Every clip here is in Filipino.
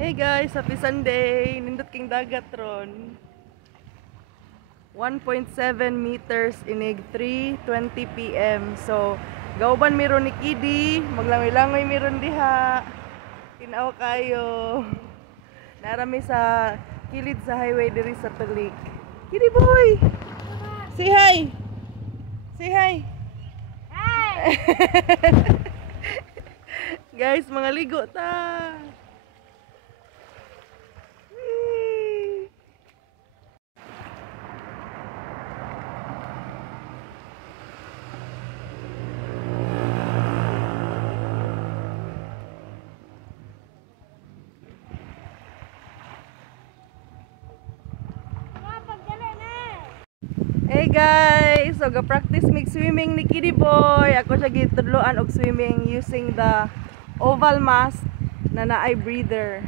Hey guys, happy Sunday. Nindot king dagat ron. 1.7 meters inig 3:20 PM. So, gauban meron ni Kidi, maglangoy-langoy meron diha. Tinaw kayo. Narami sa kilid sa highway diri sa Tulik. Kidi boy. Say hi. Say hi. Hi. Guys, mga ligo ta. Hey guys, so ga-practice mig swimming ni Kidi boy. Ako siya gitudloan og swimming using the oval mask na naay breather.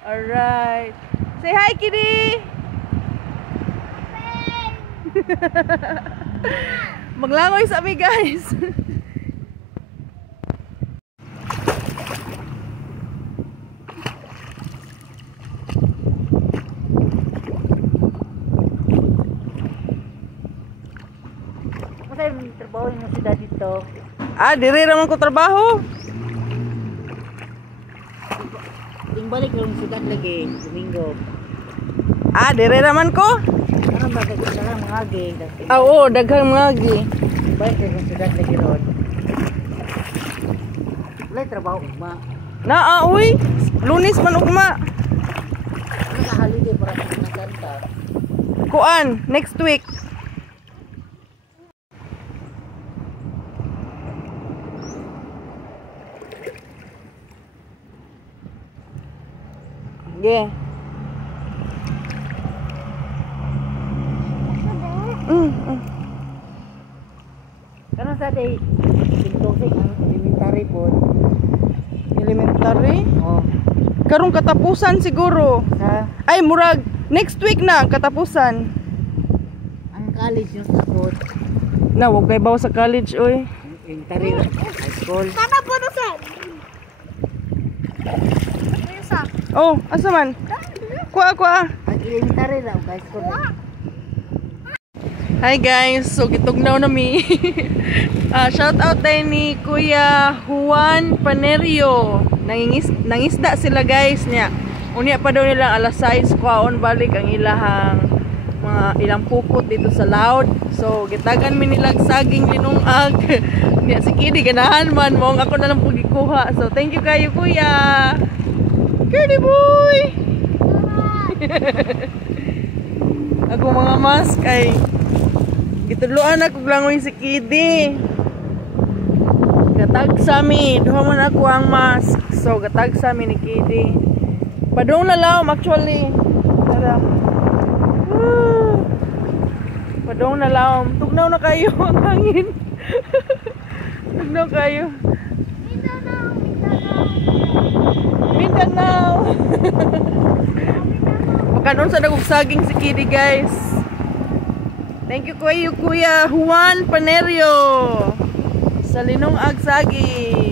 Alright. Say hi Kidi. Maglangoy sa mi guys. Trabaho mo sila dito. Ah, diri raman ko trabaho. Ting balik lang sila lagi, Domingo. Ah, diri raman ko. Karon ba kay sila mga agi. Ah, oo, daghang mga gi. Balik lang sila lagi ron. Wala trabaho ma. Naa, uy. Lunes man ugma. Naka-holiday para sa mga kanta. Kuan, next week. Yeah. Karon sa day pintusik ang elementary po. Elementary? Oh, Karong katapusan siguro. sa Ay, murag next week na katapusan. ang college yung sakot. Na, wag kay baw sa college oy. Elementary high school. Sana po na sir. Oh, asa man? Kuha. Ang elementary lang high school. Hi guys, so gitugnaw na mi. Shout out tayo ni Kuya Juan Panerio. Nangisda sila guys niya. Unya pa daw nila alas 6 kuhaon balik ang ilahang mga ilang pupot dito sa Loud. So gitagan mi nilang saging linungag. Niya si Kidi ganahan man mo ako na lang pugi kuha. So thank you kayo Kuya. Kidi boy. Ako mga mask ay gituluan ako langoy si Kidi. Gatag sa mi, duha man ako ang mask. So gatag sa mi ni Kidi. Padung na laom actually. Tara. Padung na laom. Tugnaw na kayo ang hangin. Tugnaw kayo. Mindanao. Pagkanon sa nagug saging si Kidi guys. Thank you Kuya Juan Panerio sa linong agsagi.